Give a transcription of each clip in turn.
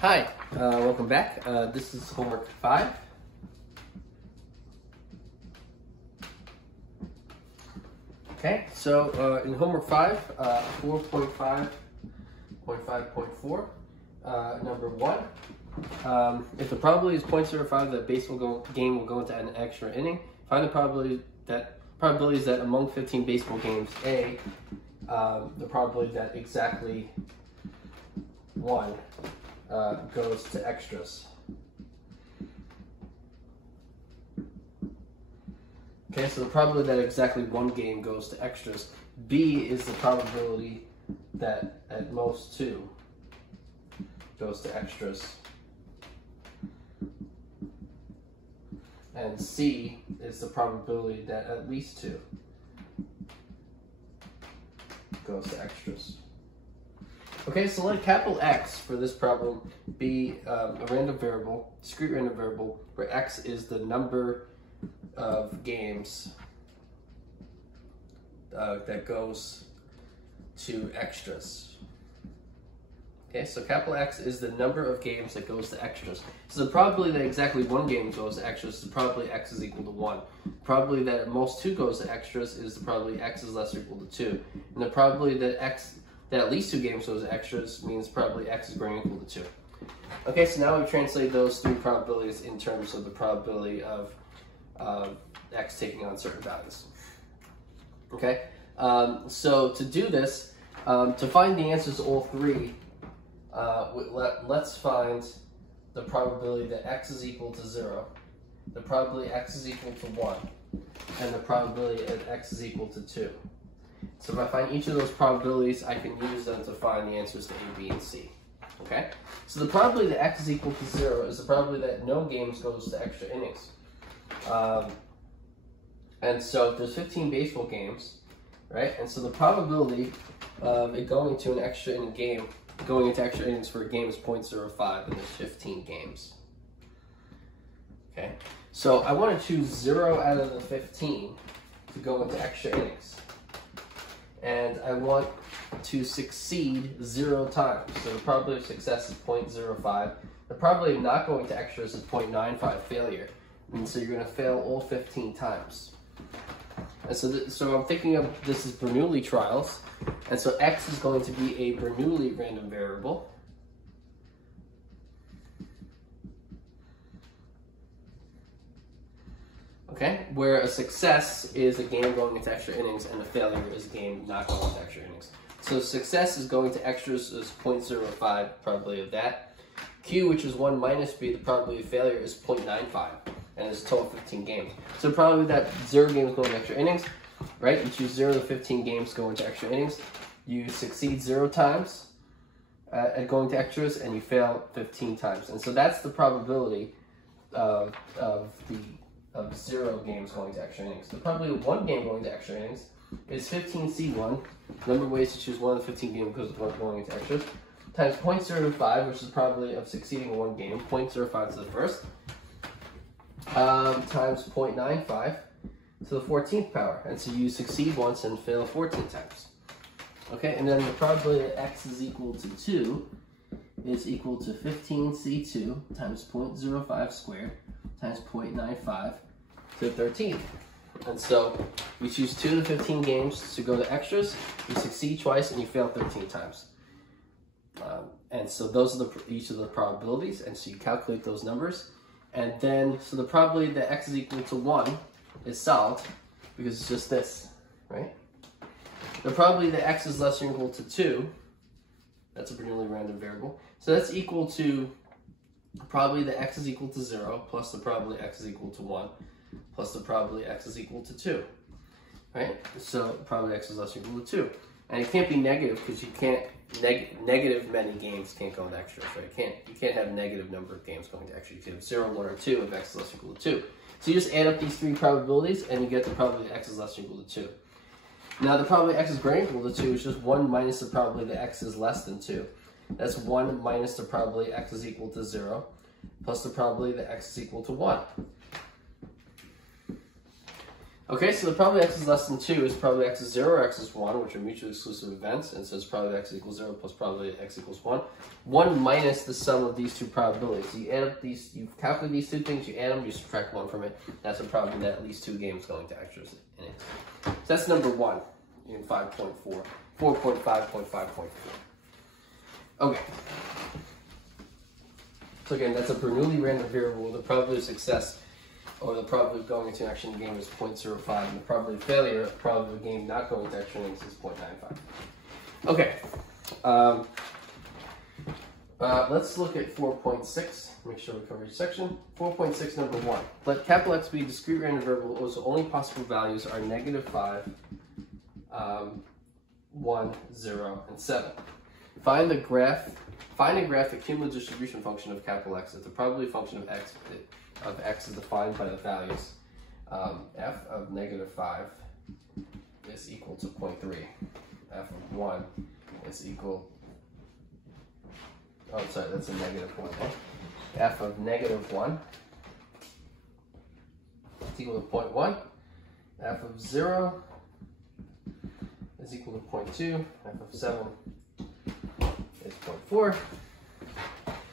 Hi, welcome back. This is homework 5. Okay, so in homework 5, 4.5.5.4, number 1, if the probability is 0.05 that baseball game will go into an extra inning, find the probabilities that among 15 baseball games, A, the probability that exactly 1 goes to extras. Okay, so the probability that exactly 1 game goes to extras. B is the probability that at most 2 goes to extras. And C is the probability that at least 2 goes to extras. Okay, so let capital X for this problem be a random variable, discrete random variable, where X is the number of games that goes to extras. Okay, so capital X is the number of games that goes to extras. So the probability that exactly 1 game goes to extras is the probability X is equal to 1. The probability that at most 2 goes to extras is the probability X is less or equal to 2. And the probability that at least 2 games goes to extras means probably X is greater than or equal to 2. Okay, so now we translate those 3 probabilities in terms of the probability of X taking on certain values. Okay, so to do this, to find the answers to all 3, let's find the probability that X is equal to 0, the probability X is equal to 1, and the probability that X is equal to 2. So if I find each of those probabilities, I can use them to find the answers to A, B, and C. Okay? So the probability that X is equal to 0 is the probability that no games goes to extra innings. And so if there's 15 baseball games, right? And so the probability of it going to an extra inning game, going into extra innings for a game is 0.05, and there's 15 games. Okay? So I want to choose 0 out of the 15 to go into extra innings. And I want to succeed 0 times. So the probability of success is 0.05. The probability of not going to extras is 0.95 failure. And so you're going to fail all 15 times. And so I'm thinking of this as Bernoulli trials. And so X is going to be a Bernoulli random variable. Okay, where a success is a game going into extra innings and a failure is a game not going into extra innings. So success is going to extras is 0.05 probability of that. Q, which is 1 minus B, the probability of failure is 0.95, and there's a total of 15 games. So probably that 0 games go into extra innings, right? You choose 0 to 15 games go into extra innings. You succeed 0 times at going to extras, and you fail 15 times. And so that's the probability of 0 games going to extra innings. The probability of 1 game going to extra innings is 15C1, number of ways to choose 1 of the 15 games because of going into extras, times 0.05, which is the probability of succeeding in 1 game, 0.05 to the first, times 0.95 to the 14th power. And so you succeed once and fail 14 times. Okay, and then the probability that X is equal to 2 is equal to 15C2 times 0.05 squared times 0.95 to the 13th. And so we choose 2 of the 15 games to go to extras, you succeed twice, and you fail 13 times. And so those are each of the probabilities, and so you calculate those numbers. And then, so the probability that X is equal to 1 is solved, because it's just this, right? The probability that X is less or equal to 2, that's a Bernoulli random variable. So that's equal to probably that X is equal to 0 plus the probability X is equal to 1 plus the probability X is equal to 2, right? So probably X is less or equal to 2. And it can't be negative because you can't, negative many games can't go into extras, right? You can't have negative number of games going to extras. You can have 0, 1, or 2 if X is less or equal to 2. So you just add up these 3 probabilities and you get the probability that X is less or equal to 2. Now the probability X is greater than or equal to 2 is just 1 minus the probability that X is less than 2. That's 1 minus the probability X is equal to 0 plus the probability that X is equal to 1. Okay, so the probability x is less than 2 is probability x is 0 or x is 1, which are mutually exclusive events, and so it's probability x equals 0 plus probability x equals 1. 1 minus the sum of these two probabilities. So you add up these, you calculate these two things, you add them, you subtract 1 from it. That's the probability that at least 2 games going to extras in it. So that's number 1 in 5.4, 4.5.5.4. Okay. So again, that's a Bernoulli random variable. The probability of success or the probability of going into an extra game is 0.05, and the probability of failure, the probability of a game not going into extra innings is 0.95. Okay, let's look at 4.6, make sure we cover each section. 4.6, number 1. Let capital X be a discrete random variable whose only possible values are -5, 1, 0, and 7. Find a graph the cumulative distribution function of capital X if the probability function of x is defined by the values f of -5 is equal to 0.3, f of 1 is equal, oh sorry, that's a -1 there. F of -1 is equal to 0.1, f of 0 is equal to 0.2, f of 7 is 0.4.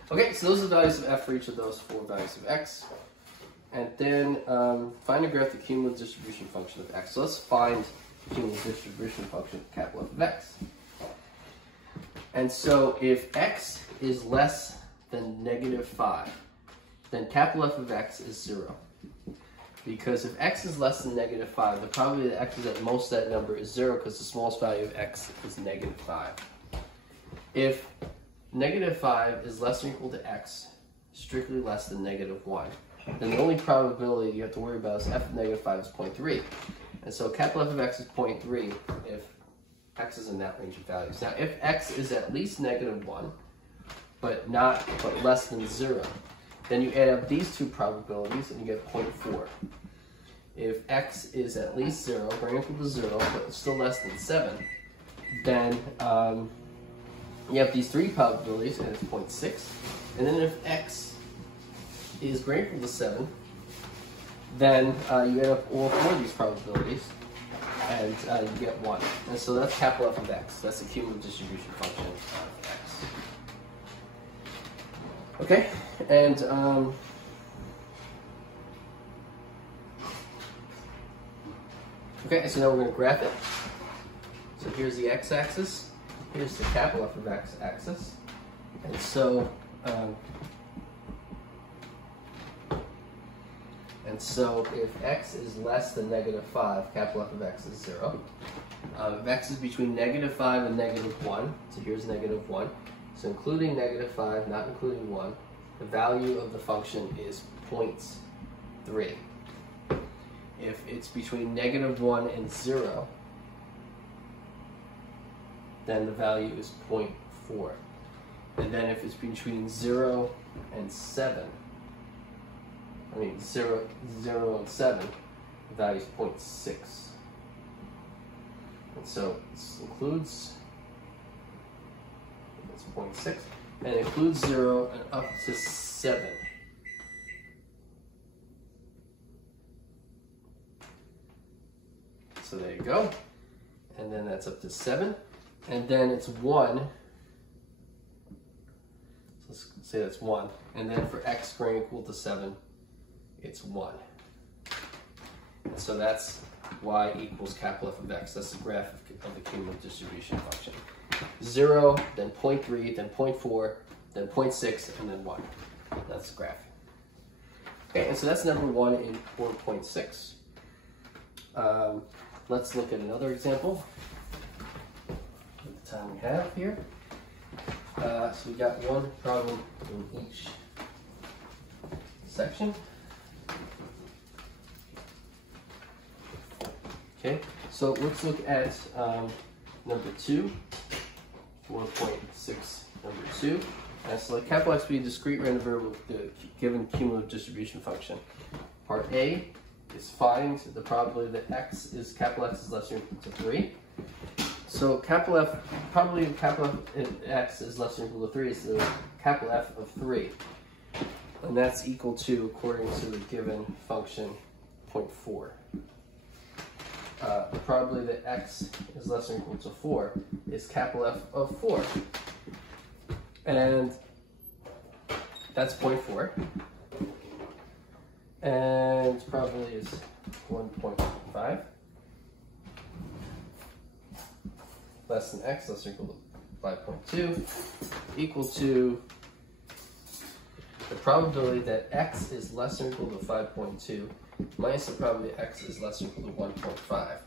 Okay, so those are the values of f for each of those 4 values of x. And then find and graph the cumulative distribution function of x. So let's find the cumulative distribution function of capital F of x. And so if x is less than -5, then capital F of x is 0. Because if x is less than -5, the probability that x is at most that number is 0 because the smallest value of x is -5. If -5 is less than or equal to x, strictly less than -1, then the only probability you have to worry about is f of -5 is 0.3. And so capital F of x is 0.3 if x is in that range of values. Now if x is at least -1, but less than 0, then you add up these two probabilities and you get 0.4. If x is at least 0, greater than or equal to 0, but still less than 7, then you have these 3 probabilities and it's 0.6. And then if x is greater than or equal to 7, then you add up all 4 of these probabilities and you get 1. And so that's capital F of x. That's the cumulative distribution function of x. Okay, and okay, so now we're going to graph it. So here's the x-axis, here's the capital F of x axis, and so if x is less than -5, capital F of x is 0. If x is between -5 and -1, so here's -1. So including -5, not including 1, the value of the function is 0.3. If it's between -1 and 0, then the value is 0.4. And then if it's between 0 and 7, 0 and 7, the value is 0.6. And so this includes, it's 0.6, and it includes 0 and up to 7. So there you go. And then that's up to 7. And then it's 1. So let's say that's 1. And then for x greater than or equal to 7, it's 1. And so that's y equals capital F of x. That's the graph of the cumulative distribution function. 0, then 0.3, then 0.4, then 0.6, and then 1. That's the graph. Okay, and so that's number 1 in 4.6. Let's look at another example with the time we have here. So we got one problem in each section. Okay, so let's look at number 2, 4.6, number 2. So let capital X be a discrete random variable with the given cumulative distribution function. Part A is find the probability that x is less than or equal to 3. So capital F, probability of capital F x is less than or equal to 3 is the capital F of 3. And that's equal to, according to the given function, 0.4. the probability that x is less than or equal to 4 is capital F of 4. And that's 0.4. And probability is 1.5. Less than x, less than or equal to 5.2, equal to the probability that x is less than or equal to 5.2 minus the probability x is less than or equal to 1.5.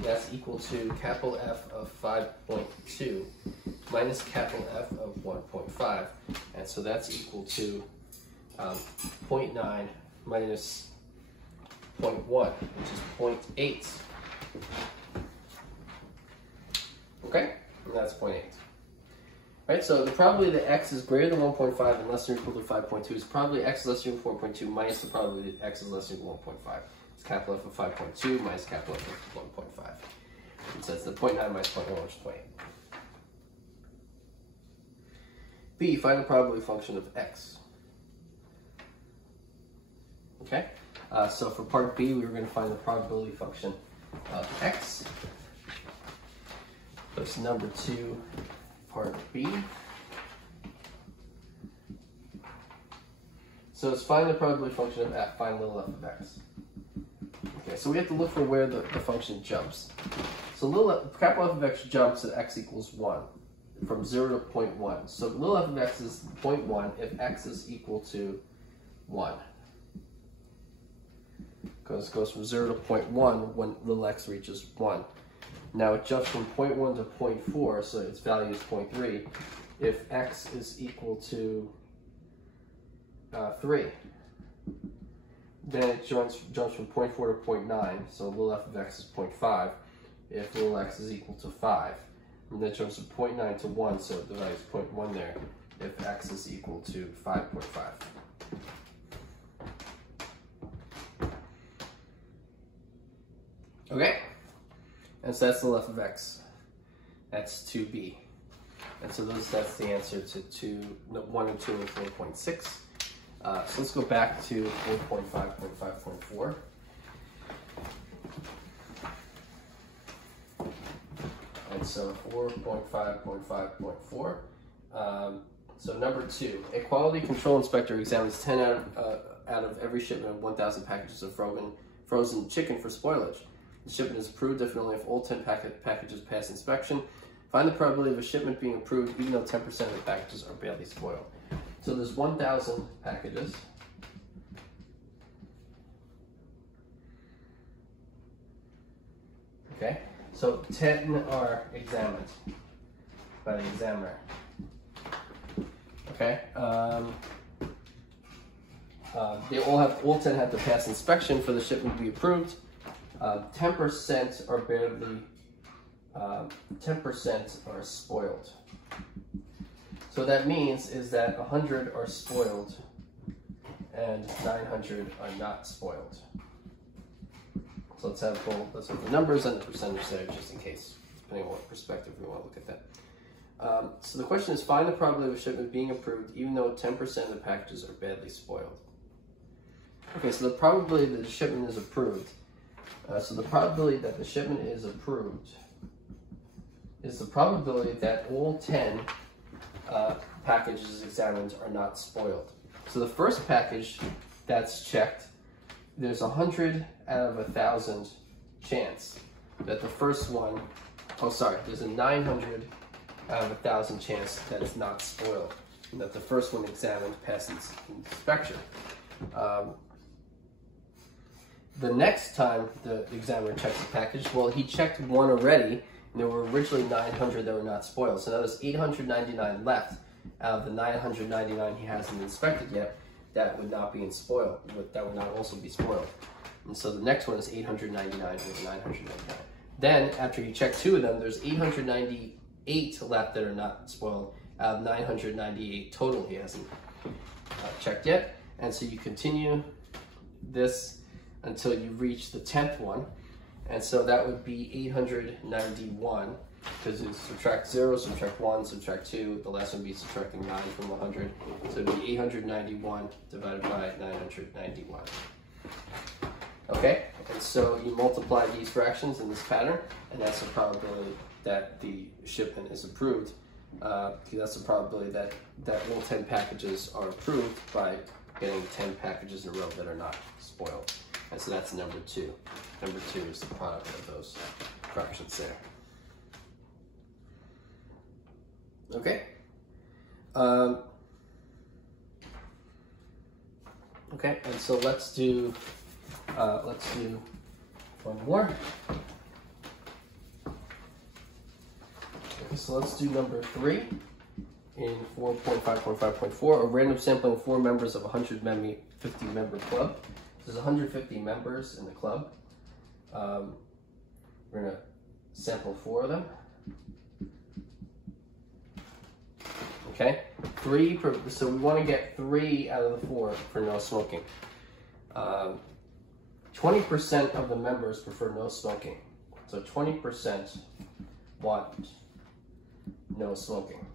That's equal to capital F of 5.2 minus capital F of 1.5. And so that's equal to 0.9 minus 0.1, which is 0.8. Okay, and that's 0.8. Right, so the probability that x is greater than 1.5 and less than or equal to 5.2 is probably x is less than or equal to 4.2 minus the probability that x is less than or equal to 1.5. It's capital F of 5.2 minus capital F of 1.5. And so it's the 0.9 minus 0.1, which is 0.8. B, find the probability function of x. Okay, so for part B, we were going to find the probability function of x. So it's number 2, part B. So it's find the probability function of f, find little f of x. Okay, so we have to look for where the function jumps. So capital F of x jumps at x equals 1, from 0 to 0.1. So little f of x is 0.1 if x is equal to 1. Because it goes from 0 to 0.1 when little x reaches 1. Now it jumps from 0.1 to 0.4, so its value is 0.3, if x is equal to 3. Then it jumps from 0.4 to 0.9, so little f of x is 0.5, if little x is equal to 5. And then it jumps from 0.9 to 1, so the value is 0.1 there, if x is equal to 5.5. Okay? And so that's the f of x. That's 2b. And so that's the answer to 1 and 2 and 4.6. So let's go back to 4.5.5.4. And so 4.5.5.4. So number 2, a quality control inspector examines 10 out of every shipment of 1,000 packages of frozen chicken for spoilage. The shipment is approved if and only if all 10 packages pass inspection. Find the probability of a shipment being approved even though 10% of the packages are badly spoiled. So there's 1,000 packages. Okay, so 10 are examined by the examiner. Okay, all 10 have to pass inspection for the shipment to be approved. 10% are barely, 10% are spoiled. So what that means is that 100 are spoiled and 900 are not spoiled. So let's have the numbers and the percentage there just in case, depending on what perspective we want to look at that. So the question is, find the probability of a shipment being approved even though 10% of the packages are badly spoiled. Okay, so the probability that the shipment is approved. So the probability that the shipment is approved is the probability that all 10 packages examined are not spoiled. So the first package that's checked, there's 100 out of 1,000 chance that the first one, there's a 900 out of 1,000 chance that it's not spoiled, and that the first one examined passes inspection. The next time the examiner checks the package, well, he checked one already, and there were originally 900 that were not spoiled. So now there's 899 left out of the 999 he hasn't inspected yet that would not be spoiled, that would not also be spoiled. And so the next one is 899 with 999. Then, after you check 2 of them, there's 898 left that are not spoiled out of 998 total he hasn't checked yet. And so you continue this until you reach the 10th one. And so that would be 891, because you subtract 0, subtract 1, subtract 2, the last one would be subtracting 9 from 100. So it would be 891 divided by 991. Okay, and so you multiply these fractions in this pattern, and that's the probability that the shipment is approved. That's the probability that all 10 packages are approved by getting 10 packages in a row that are not spoiled. And so that's number 2. Number 2 is the product of those fractions there. Okay. Okay, and so let's do one more. Okay, so let's do number 3 in 4.5.5.4. A random sampling of 4 members of a 150 member club. There's 150 members in the club. We're gonna sample 4 of them. Okay, so we want to get 3 out of the 4 for no smoking. 20% of the members prefer no smoking. So 20% want no smoking.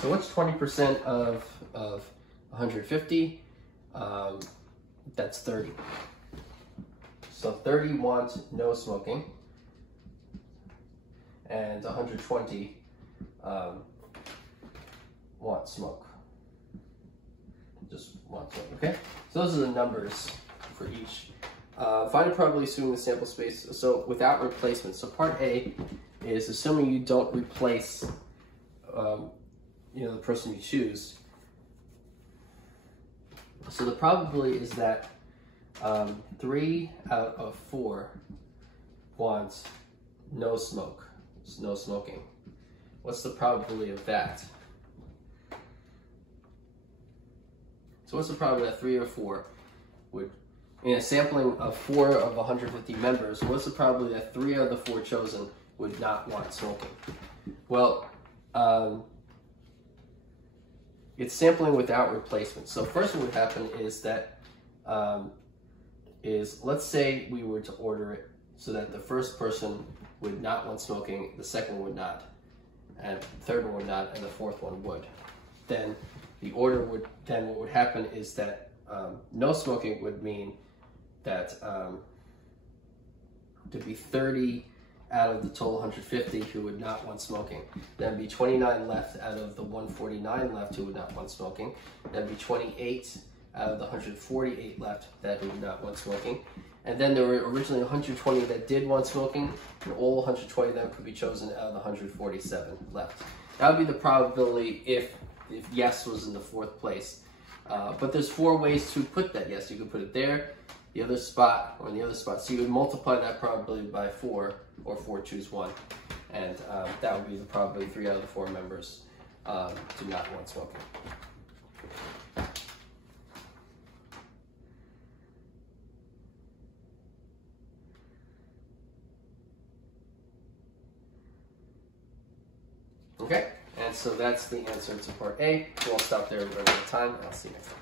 So what's 20% of 150? That's 30. So 30 want no smoking, and 120 want smoke. Just want smoke, okay? So those are the numbers for each. Find a probability assuming the sample space, so without replacement. So part A is assuming you don't replace the person you choose. So the probability is that 3 out of 4 want no smoke, no smoking. What's the probability of that? So what's the probability that 3 or 4 would, in a sampling of 4 of 150 members, what's the probability that 3 out of the 4 chosen would not want smoking? Well, it's sampling without replacement. So first what would happen is that, let's say we were to order it so that the first person would not want smoking, the second would not, and the third one would not, and the fourth one would. Then the order would, then what would happen is that no smoking would mean that there'd be 30 out of the total 150 who would not want smoking. There'd be 29 left out of the 149 left who would not want smoking. There'd be 28 out of the 148 left that would not want smoking. And then there were originally 120 that did want smoking, and all 120 of them could be chosen out of the 147 left. That would be the probability if yes was in the 4th place. But there's 4 ways to put that yes. You could put it there, the other spot, or in the other spot. So you would multiply that probability by 4, or 4 choose 1. And that would be the probability 3 out of the 4 members do not want smoking. Okay, and so that's the answer to part A. We'll stop there, we're running out of time, and I'll see you next time.